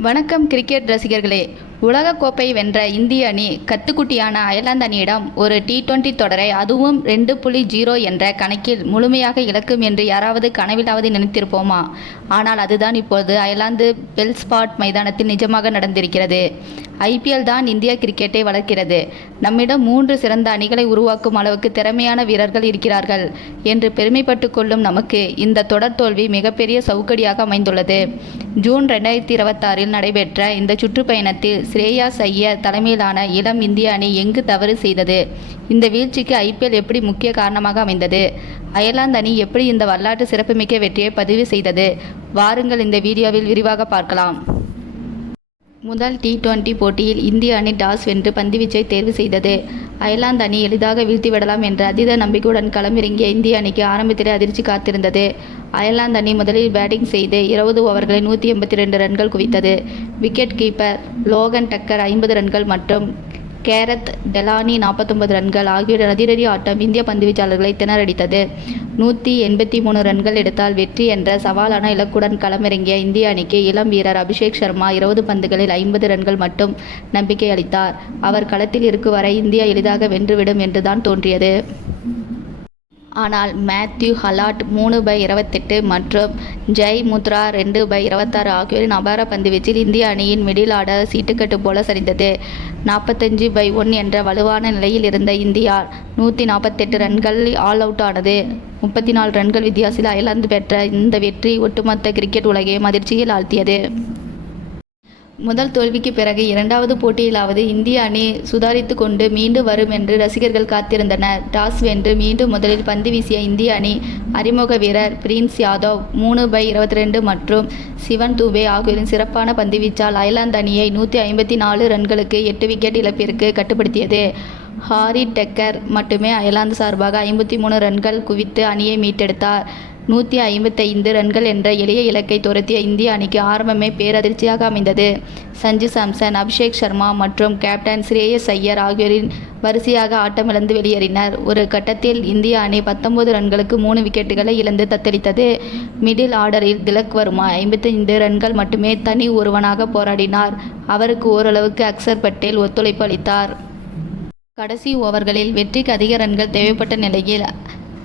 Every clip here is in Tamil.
வணக்கம் கிரிக்கெட் ரசிகர்களே. உலகக்கோப்பை வென்ற இந்திய அணி கத்துக்குட்டியான அயர்லாந்து அணியிடம் ஒரு T20 தொடரை அதுவும் 2.0 என்ற கணக்கில் முழுமையாக இழக்கும் என்று யாராவது கனவிலாவது நினைத்திருப்போமா? ஆனால் அதுதான் இப்போது அயர்லாந்து பெல்ஃபாஸ்ட் மைதானத்தில் நிஜமாக நடந்திருக்கிறது. IPL தான் இந்திய கிரிக்கெட்டை வளர்க்கிறது. நம்மிடம் 3 சிறந்த அணிகளை உருவாக்கும் அளவுக்கு திறமையான வீரர்கள் இருக்கிறார்கள் என்று பெருமைப்பட்டு கொள்ளும் நமக்கு இந்த தொடர் தோல்வி மிகப்பெரிய சவுக்கடியாக அமைந்துள்ளது. ஜூன் 2026 நடைபெற்ற இந்த சுற்றுப்பயணத்தில் ஸ்ரேயாஸ் ஐயர் தலைமையிலான இளம் இந்திய அணி எங்கு தவறு செய்தது? இந்த வீழ்ச்சிக்கு IPL எப்படி முக்கிய காரணமாக அமைந்தது? அயர்லாந்து அணி எப்படி இந்த வரலாற்று சிறப்புமிக்க வெற்றியை பதிவு செய்தது? வாருங்கள் இந்த வீடியோவில் விரிவாக பார்க்கலாம். முதல் T20 போட்டியில் இந்திய அணி டாஸ் வென்று பந்துவீச்சை தேர்வு செய்தது. அயர்லாந்து அணி எளிதாக வீழ்த்திவிடலாம் என்ற அதீத நம்பிக்கையுடன் களமிறங்கிய இந்திய அணிக்கு ஆரம்பத்திலே அதிர்ச்சி காத்திருந்தது. அயர்லாந்து அணி முதலில் பேட்டிங் செய்து 20 ஓவர்களில் 182 ரன்கள் குவித்தது. விக்கெட் கீப்பர் லோகன் டக்கர் 50 ரன்கள் மற்றும் கேரத் டெலானி 49 ரன்கள் ஆகியோரின் அதிரடி ஆட்டம் இந்திய பந்துவீச்சாளர்களை திணறடித்தது. 183 ரன்கள் எடுத்தால் வெற்றி என்ற சவாலான இலக்குடன் களமிறங்கிய இந்திய அணிக்கு இளம் வீரர் அபிஷேக் சர்மா 20 பந்துகளில் 50 ரன்கள் மட்டும் நம்பிக்கை அளித்தார். அவர் களத்தில் இருக்கும் வரை இந்தியா எளிதாக வென்றுவிடும் என்றுதான் தோன்றியது. ஆனால் மேத்யூ ஹலாட் 3/28 மற்றும் ஜெய் முத்ரா 2/26 ஆகியோரின் அபார பந்துவீச்சில் இந்திய அணியின் மிடில் ஆர்டர் சீட்டுக்கட்டு போல சரிந்தது. 45/1 என்ற வலுவான நிலையில் இருந்த இந்தியா 148 ரன்களில் ஆல் அவுட் ஆனது. 34 ரன்கள் வித்தியாசத்தில் அயர்லாந்து பெற்ற இந்த வெற்றி ஒட்டுமொத்த கிரிக்கெட் உலகையும் அதிர்ச்சியில் ஆழ்த்தியது. முதல் தோல்விக்கு பிறகு இரண்டாவது போட்டியிலாவது இந்திய அணி சுதாரித்து கொண்டு மீண்டும் வரும் என்று ரசிகர்கள் காத்திருந்தனர். டாஸ் வென்று மீண்டும் முதலில் பந்து வீசிய இந்திய அணி அறிமுக வீரர் பிரின்ஸ் யாதவ் 3/22 மற்றும் சிவன் தூபே ஆகியோரின் சிறப்பான பந்துவீச்சால் அயர்லாந்து அணியை 154 ரன்களுக்கு 8 விக்கெட் இழப்பிற்கு கட்டுப்படுத்தியது. ஹாரி டெக்கர் மட்டுமே அயர்லாந்து சார்பாக 53 ரன்கள் குவித்து அணியை மீட்டெடுத்தார். 155 ரன்கள் என்ற எளிய இலக்கை துரத்திய இந்திய அணிக்கு ஆரம்பமே பேரதிர்ச்சியாக அமைந்தது. சஞ்சு சாம்சன், அபிஷேக் சர்மா மற்றும் கேப்டன் ஸ்ரேயஸ் ஐயர் ஆகியோரின் வரிசையாக ஆட்டமிழந்து வெளியேறினர். ஒரு கட்டத்தில் இந்திய அணி 19 ரன்களுக்கு 3 விக்கெட்டுகளை இழந்து தத்தளித்தது. மிடில் ஆர்டரில் திலக் வர்மா 55 ரன்கள் மட்டுமே தனி ஒருவனாக போராடினார். அவருக்கு ஓரளவுக்கு அக்சர் பட்டேல் ஒத்துழைப்பு அளித்தார். கடைசி ஓவர்களில் வெற்றிக்கு அதிக ரன்கள் தேவைப்பட்ட நிலையில்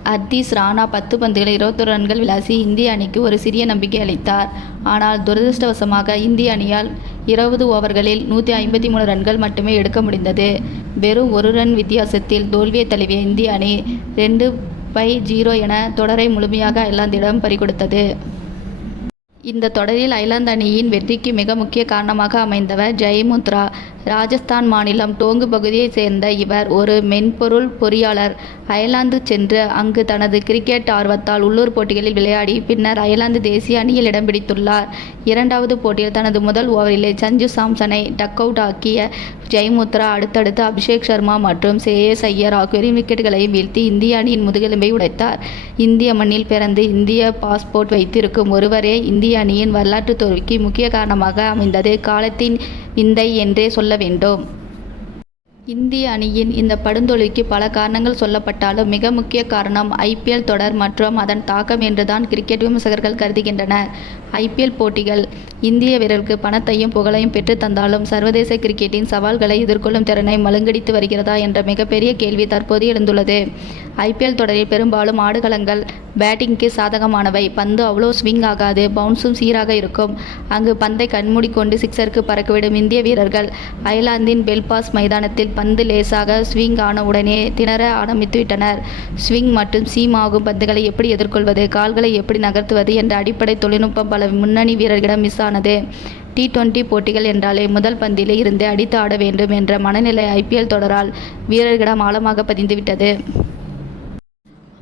ஹர்தீஸ் ராணா 10 பந்துகளில் 21 ரன்கள் விளாசி இந்திய அணிக்கு ஒரு சிறிய நம்பிக்கை அளித்தார். ஆனால் துரதிருஷ்டவசமாக இந்திய அணியால் 20 ஓவர்களில் 153 ரன்கள் மட்டுமே எடுக்க முடிந்தது. வெறும் 1 ரன் வித்தியாசத்தில் தோல்வியை தழுவிய இந்திய அணி 2/0 என தொடரை முழுமையாக அயர்லாந்திடம் பறிகொடுத்தது. இந்த தொடரில் அயர்லாந்து அணியின் வெற்றிக்கு மிக முக்கிய காரணமாக அமைந்தவர் ஜெய் முத்ரா. ராஜஸ்தான் மாநிலம் டோங்கு பகுதியைச் சேர்ந்த இவர் ஒரு மென்பொருள் பொறியாளர். அயர்லாந்து சென்று அங்கு தனது கிரிக்கெட் ஆர்வத்தால் உள்ளூர் போட்டிகளில் விளையாடி பின்னர் அயர்லாந்து தேசிய அணியில் இடம் பிடித்துள்ளார். இரண்டாவது போட்டியில் தனது முதல் ஓவரிலே சஞ்சு சாம்சனை டக் அவுட் ஆக்கிய ஜெய் முத்ரா அடுத்தடுத்து அபிஷேக் சர்மா மற்றும் ஸ்ரேயஸ் ஐயர் ஆகியோரின் விக்கெட்டுகளையும் வீழ்த்தி இந்திய அணியின் முதுகெலும்பை உடைத்தார். இந்திய மண்ணில் பிறந்து இந்திய பாஸ்போர்ட் வைத்திருக்கும் ஒருவரே இந்திய அணியின் வரலாற்று தோல்விக்கு முக்கிய காரணமாக அமைந்தது காலத்தின் விந்தை என்றே சொல்ல வேண்டும். இந்திய அணியின் இந்த படுதோல்விக்கு பல காரணங்கள் சொல்லப்பட்டாலும் மிக முக்கிய காரணம் IPL தொடர் மற்றும் அதன் தாக்கம் என்றுதான் கிரிக்கெட் விமர்சகர்கள் கருதுகின்றனர். IPL போட்டிகள் இந்திய வீரர்களுக்கு பணத்தையும் புகழையும் பெற்று தந்தாலும் சர்வதேச கிரிக்கெட்டின் சவால்களை எதிர்கொள்ளும் திறனை மழுங்கடித்து வருகிறதா என்ற மிகப்பெரிய கேள்வி தற்போது எழுந்துள்ளது. IPL தொடரில் பெரும்பாலும் ஆடுகளங்கள் பேட்டிங்க்கு சாதகமானவை. பந்து அவ்வளோ ஸ்விங் ஆகாது, பவுன்ஸும் சீராக இருக்கும். அங்கு பந்தை கண்மூடிக்கொண்டு சிக்ஸருக்கு பறக்கவிடும் இந்திய வீரர்கள் அயர்லாந்தின் பெல்ஃபாஸ்ட் மைதானத்தில் பந்து லேசாக ஸ்விங் ஆன உடனே திணற ஆரம்பித்துவிட்டனர். ஸ்விங் மற்றும் சீம் ஆகும் பந்துகளை எப்படி எதிர்கொள்வது, கால்களை எப்படி நகர்த்துவது என்ற அடிப்படை தொழில்நுட்பம் பல முன்னணி வீரர்களிடம் மிஸ் ஆனது. T20 போட்டிகள் என்றாலே முதல் பந்திலே இருந்து அடித்து ஆட வேண்டும் என்ற மனநிலை IPL தொடரால் வீரர்களிடம் ஆழமாக பதிந்துவிட்டது.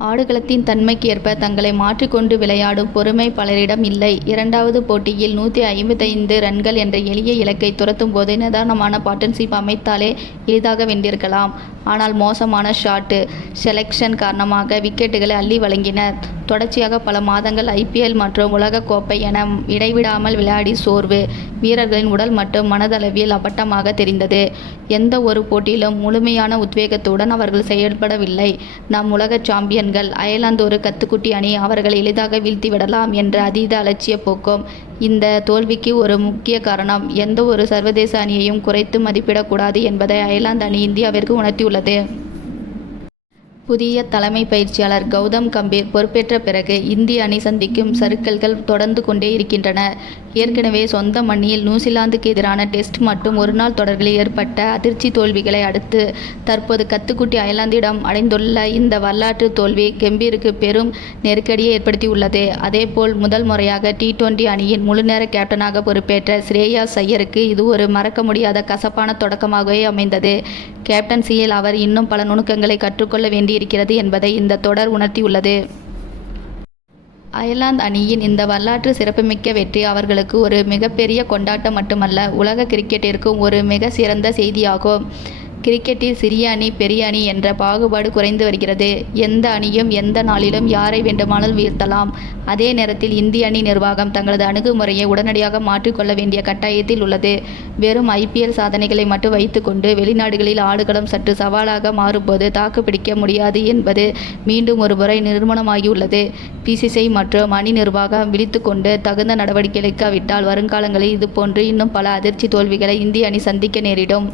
ஆடுகளத்தின் தன்மைக்கு ஏற்ப தங்களை மாற்றிக்கொண்டு விளையாடும் பொறுமை பலரிடம் இல்லை. இரண்டாவது போட்டியில் 155 ரன்கள் என்ற எளிய இலக்கை துரத்தும் போது நிதானமான பார்ட்னர்ஷிப் அமைத்தாலே எளிதாக வென்றிருக்கலாம். ஆனால் மோசமான ஷாட் செலெக்ஷன் காரணமாக விக்கெட்டுகளை அள்ளி வழங்கினர். தொடர்ச்சியாக பல மாதங்கள் IPL மற்றும் உலகக்கோப்பை என இடைவிடாமல் விளையாடி சோர்வு வீரர்களின் உடல் மற்றும் மனதளவில் அப்பட்டமாக தெரிந்தது. எந்த ஒரு போட்டியிலும் முழுமையான உத்வேகத்துடன் அவர்கள் செயல்படவில்லை. நாம் உலக சாம்பியன் கண்கள். அயர்லாந்து ஒரு கத்துக்குட்டி அணி, அவர்கள் எளிதாக வீழ்த்திவிடலாம் என்ற அதீத அலட்சிய போக்கும் இந்த தோல்விக்கு ஒரு முக்கிய காரணம். எந்த ஒரு சர்வதேச அணியையும் குறைத்து மதிப்பிடக்கூடாது என்பதை அயர்லாந்து அணி இந்தியாவிற்கு உணர்த்தியுள்ளது. புதிய தலைமை பயிற்சியாளர் கௌதம் கம்பீர் பொறுப்பேற்ற பிறகு இந்திய அணி சந்திக்கும் சறுக்கல்கள் தொடர்ந்து கொண்டே இருக்கின்றன. ஏற்கனவே சொந்த மண்ணில் நியூசிலாந்துக்கு எதிரான டெஸ்ட் மற்றும் ஒருநாள் தொடர்களில் ஏற்பட்ட அதிர்ச்சி தோல்விகளை அடுத்து தற்போது கத்துக்குட்டி அயர்லாந்திடம் அடைந்துள்ள இந்த வரலாற்று தோல்வி கம்பீருக்கு பெரும் நெருக்கடியை ஏற்படுத்தியுள்ளது. அதேபோல் முதல் முறையாக T20 அணியின் முழுநேர கேப்டனாக பொறுப்பேற்ற ஸ்ரேயாஸ் ஐயருக்கு இது ஒரு மறக்க முடியாத கசப்பான தொடக்கமாகவே அமைந்தது. கேப்டன்சியில் அவர் இன்னும் பல நுணுக்கங்களை கற்றுக்கொள்ள வேண்டியிருக்கிறது என்பதை இந்த தொடர் உணர்த்தியுள்ளது. அயர்லாந்து அணியின் இந்த வரலாற்று சிறப்புமிக்க வெற்றி அவர்களுக்கு ஒரு மிகப்பெரிய கொண்டாட்டம் மட்டுமல்ல, உலக கிரிக்கெட்டிற்கும் ஒரு மிக சிறந்த செய்தியாகும். கிரிக்கெட்டில் சிறிய அணி பெரிய அணி என்ற பாகுபாடு குறைந்து வருகிறது. எந்த அணியும் எந்த நாளிலும் யாரை வேண்டுமானாலும் வீழ்த்தலாம். அதே நேரத்தில் இந்திய அணி நிர்வாகம் தங்களது அணுகுமுறையை உடனடியாக மாற்றிக்கொள்ள வேண்டிய கட்டாயத்தில் உள்ளது. வெறும் IPL சாதனைகளை மட்டும் வைத்துக்கொண்டு வெளிநாடுகளில் ஆடுகளம் சற்று சவாலாக மாறும்போது தாக்குப்பிடிக்க முடியாது என்பது மீண்டும் ஒரு முறை நிரூபணமாகியுள்ளது. BCCI மற்றும் அணி நிர்வாகம் விழித்துக்கொண்டு தகுந்த நடவடிக்கை எடுக்காவிட்டால் வருங்காலங்களில் இதுபோன்று இன்னும் பல அதிர்ச்சி தோல்விகளை இந்திய அணி சந்திக்க நேரிடும்.